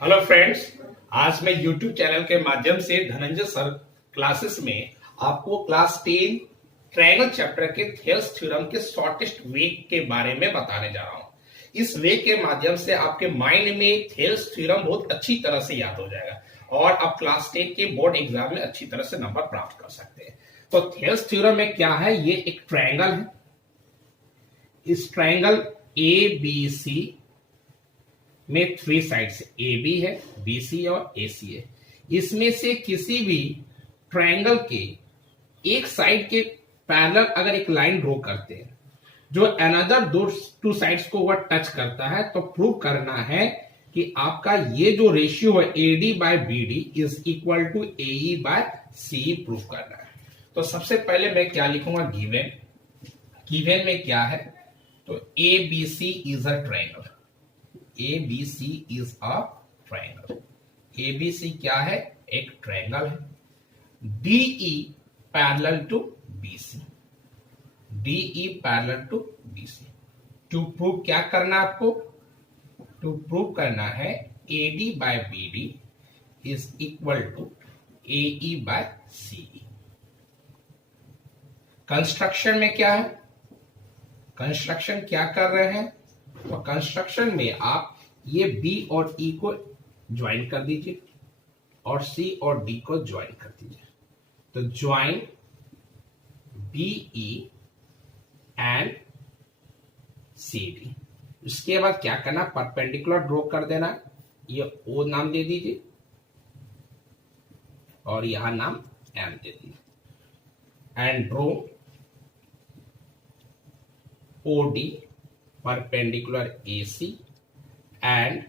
Hello friends, आज मैं YouTube channel के माध्यम से धनंजय सर क्लासेस में आपको क्लास 10 ट्रायंगल चैप्टर के थेल्स थ्योरम के शॉर्टेस्ट वे के बारे में बताने जा रहा हूं। इस वे के माध्यम से आपके माइंड में थेल्स थ्योरम बहुत अच्छी तरह से याद हो जाएगा और आप क्लास 10 के बोर्ड एग्जाम में अच्छी तरह से नंबर प्राप्त कर सकते हैं। तो थेल्स थ्योरम में क्या है, ये एक ट्रायंगल है। इस ट्रायंगल ABC में 3 साइड्स ए बी है, BC और AC है। इसमें से किसी भी ट्रायंगल के एक साइड के पैरेलल अगर एक लाइन ड्रॉ करते हैं जो अनदर टू साइड्स को वह टच करता है, तो प्रूव करना है कि आपका ये जो रेशियो है AD by BD is equal to AE by CE prove करना है। तो सबसे पहले मैं क्या लिखूंगा, गिवन में क्या है, तो ABC is a triangle. ABC is a triangle। ABC क्या है, एक ट्रायंगल है। DE parallel to BC, DE parallel to BC। To prove क्या करना है आपको, टू प्रूव करना है AD by BD is equal to AE by CE। Construction में क्या है, कंस्ट्रक्शन क्या कर रहे हैं, तो कंस्ट्रक्शन में आप ये B और E को ज्वाइन कर दीजिए और C और D को ज्वाइन कर दीजिए। तो ज्वाइन BE एंड CD। उसके बाद क्या करना, परपेंडिकुलर ड्रॉ कर देना। ये O नाम दे दीजिए और यहां नाम M दे दीजिए and draw OD perpendicular AC and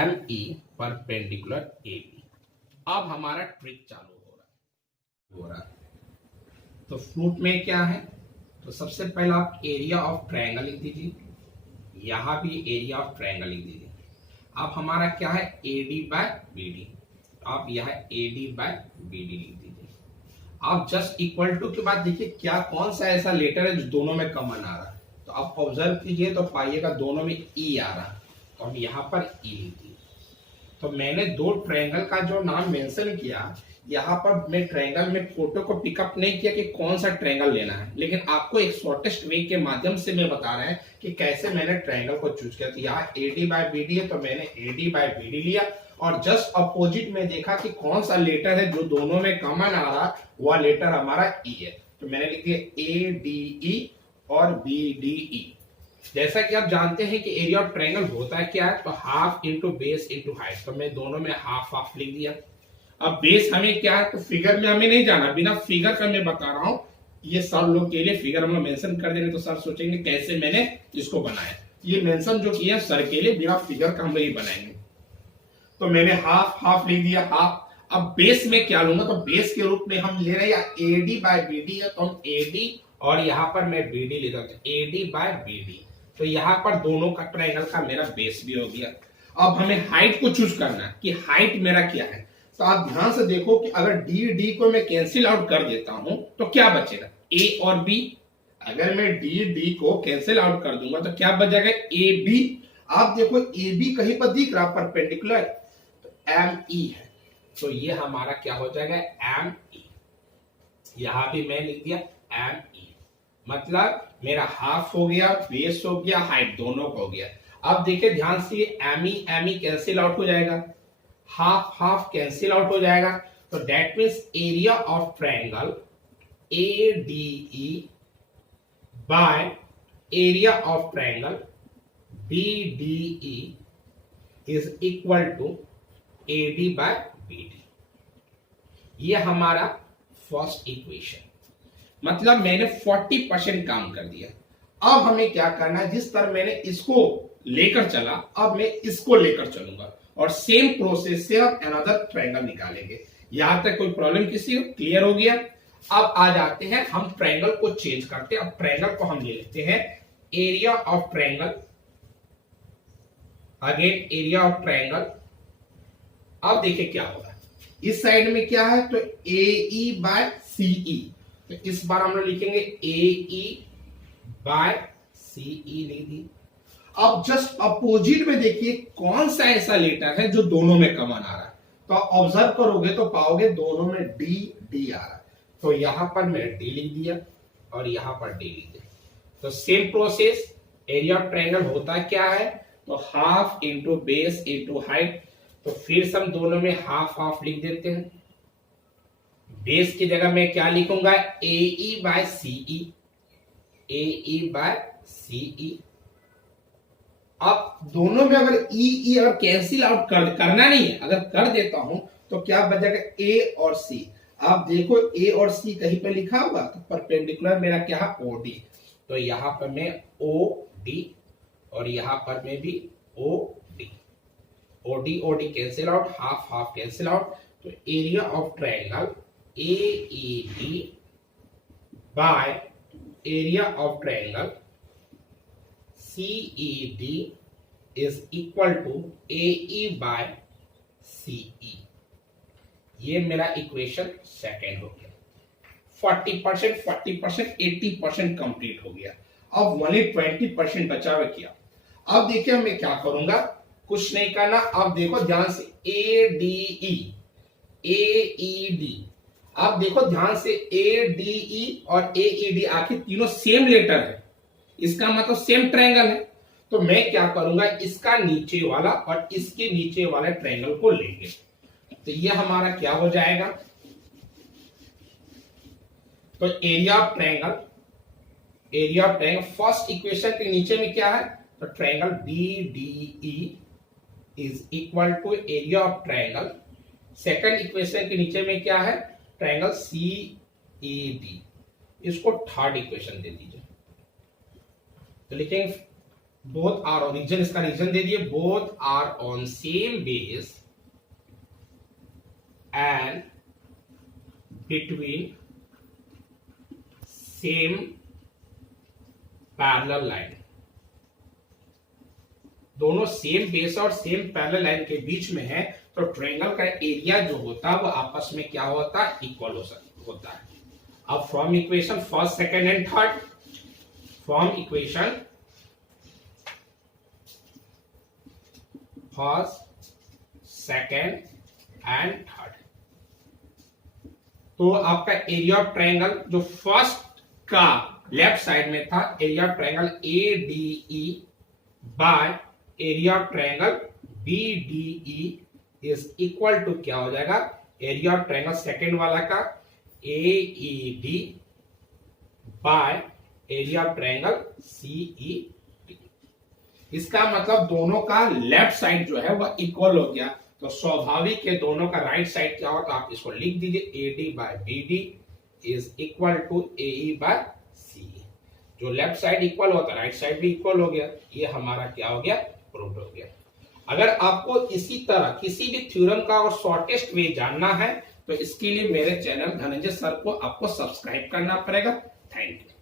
ME perpendicular AB। अब हमारा ट्रिक चालू हो रहा है। तो फ्रूट में क्या है, तो सबसे पहले आप एरिया ऑफ ट्रायंगल लिख दीजिए, यहां भी एरिया ऑफ ट्रायंगल लिख दीजिए। अब हमारा क्या है, AD बाय BD, आप यहां AD बाय BD लिख दीजिए। आप जस्ट इक्वल टू के बाद देखिए क्या कौन सा ऐसा लेटर है जो दोनों में कॉमन आ रहा है। तो आप ऑब्जर्व कीजिए तो पाइएगा दोनों में E आ रहा है, तो हम यहाँ पर E लिख दिए। तो मैंने दो ट्रायंगल का जो नाम मेंशन किया, यहाँ पर मैं ट्रायंगल में फोटो को पिकअप नहीं किया कि कौन सा ट्रायंगल लेना है, लेकिन आपको एक शॉर्टेस्ट वे के माध्यम से मैं बता रहा है कि कैसे मैंने ट्रायंगल को चूज किया। तो यहाँ AD बाय BD है, तो मैंने AD बाय BD लिया और जस्ट अपोजिट में देखा कि कौन सा लेटर है जो दोनों में कॉमन आ रहा, वह लेटर हमारा E है। तो मैंने लिख दिया ADE और BDE। जैसा कि आप जानते हैं कि एरिया ऑफ ट्रायंगल होता है क्या है, तो half into base into height. तो मैं दोनों में हाफ हाफ लिख दिया। अब बेस हमें क्या है, तो फिगर में हमें नहीं जाना, बिना फिगर का मैं बता रहा हूं। ये सब लोग के लिए फिगर हम लोग मेंशन कर देंगे तो सर सोचेंगे कैसे मैंने इसको बनाया। ये मेंशन जो किया सर के लिए, बिना फिगर का हम लोग बनाएंगे। तो मैंने हाफ हाफ लिख दिया, हाफ। अब बेस में क्या लूंगा, तो बेस के रूप में हम ले रहे हैं AD बाय BD है, तो हम AD और यहां पर मैं BD लेता हूं, AD बाय BD। तो यहां पर दोनों का ट्रायंगल का मेरा बेस भी हो गया। अब हमें हाइट को चूज करना है कि हाइट मेरा क्या है। तो आप ध्यान से देखो कि अगर D को मैं कैंसिल आउट कर देता हूं तो क्या बचेगा, A और B। अगर मैं D को कैंसिल आउट कर दूंगा तो क्या बच जाएगा, AB। आप देखो AB कहीं पर दिख रहा परपेंडिकुलर, तो ME है, तो ये हमारा क्या हो जाएगा, ME। यहां भी मैं लिख दिया ME, मतलब मेरा हाफ हो गया, बेस हो गया, हाइट दोनों हो गया। अब देखिए ध्यान से, ME कैंसिल आउट हो जाएगा, हाफ हाफ कैंसिल आउट हो जाएगा। तो that means area of triangle ADE by area of triangle BDE is equal to AD by BD। ये हमारा फर्स्ट इक्वेशन, मतलब मैंने 40% काम कर दिया। अब हमें क्या करना है, जिस तरह मैंने इसको लेकर चला, अब मैं इसको लेकर चलूंगा और सेम प्रोसेस से हम अनदर ट्रायंगल निकालेंगे। यहां तक कोई प्रॉब्लम किसी को क्लियर हो गया। अब आ जाते हैं, हम ट्रायंगल को चेंज करते हैं। अब ट्रायंगल को हम ले लेते हैं area of triangle, again area of triangle. अब देखिए क्या होगा, इस साइड में क्या है, तो AE बाय CE। तो इस बार हम लोग लिखेंगे AE बाय CE लिख दी। अब जस्ट अपोजिट में देखिए कौन सा ऐसा लेटर है जो दोनों में कॉमन आ रहा है। तो ऑब्जर्व करोगे तो पाओगे दोनों में डी डी आ रहा है। तो यहां पर मैं डी लिख दिया और यहां पर डी लिख दिया। तो same process, area of triangle होता क्या है, तो half into base into height. तो फिर से हम दोनों में हाफ हाफ लिख देते हैं। बेस की जगह मैं क्या लिखूंगा, ए ई बाय सी ई, ए ई बाय सी ई। अब दोनों में अगर ई अगर कैंसिल आउट करना नहीं है, अगर कर देता हूं तो क्या बचेगा, ए और सी। आप देखो ए और सी कहीं पे लिखा होगा तो परपेंडिकुलर मेरा क्या है, ओ डी। तो यहां पर मैं ओ डी और यहां पर मैं भी O D, O D cancel out, half half cancel out. तो area of triangle A E D by area of triangle CED is equal to AE by CE। ये मेरा इक्वेशन सेकेंड हो गया। 40%, 40%, 80% कंप्लीट हो गया। अब 20% बचा हुआ किया। अब देखिए मैं क्या करूंगा, कुछ नहीं करना। अब देखो ध्यान से ADE, AED। अब देखो ध्यान से ADE और AED आखिर तीनों सेम लेटर है, इसका मतलब सेम ट्रायंगल है। तो मैं क्या करूंगा, इसका नीचे वाला और इसके नीचे वाले ट्रायंगल को लेंगे। तो ये हमारा क्या हो जाएगा, तो area of triangle, area of triangle first equation के नीचे में क्या है, तो triangle BDE is equal to area of triangle. Second equation के नीचे में क्या है, ट्रायंगल CED। इसको थर्ड इक्वेशन दे दीजिए। तो लिखेंगे बोथ आर ऑन, रीजन इसका रीजन दे दिए, both are on same base and between same parallel line. दोनों सेम बेस और सेम पैरेलल लाइन के बीच में है, तो ट्रायंगल का एरिया जो होता है वो आपस में क्या होता है, इक्वल होता है। अब from equation first, second and third, from equation first, second and third, तो आपका एरिया ऑफ ट्रायंगल जो फर्स्ट का लेफ्ट साइड में था, area of triangle ADE by area of triangle BDE is equal to क्या हो जाएगा, एरिया ऑफ ट्रायंगल सेकेंड वाला का AED bye area of triangle CED। इसका मतलब दोनों का लेफ्ट साइड जो है वह इक्वल हो गया। तो स्वाभाविक है दोनों का राइट साइड क्या होता है, आप इसको लिख दीजिए AD by BD is equal to AE by CE। जो लेफ्ट साइड इक्वल होता है राइट साइड भी इक्वल हो गया। ये हमारा क्या हो गया, प्रूव हो गया। अगर आपको इसी तरह किसी भी थ्योरम का और शॉर्टेस्ट वे जानना है तो इसके लिए मेरे चैनल धनंजय सर को आपको सब्सक्राइब करना पड़ेगा। Thank you.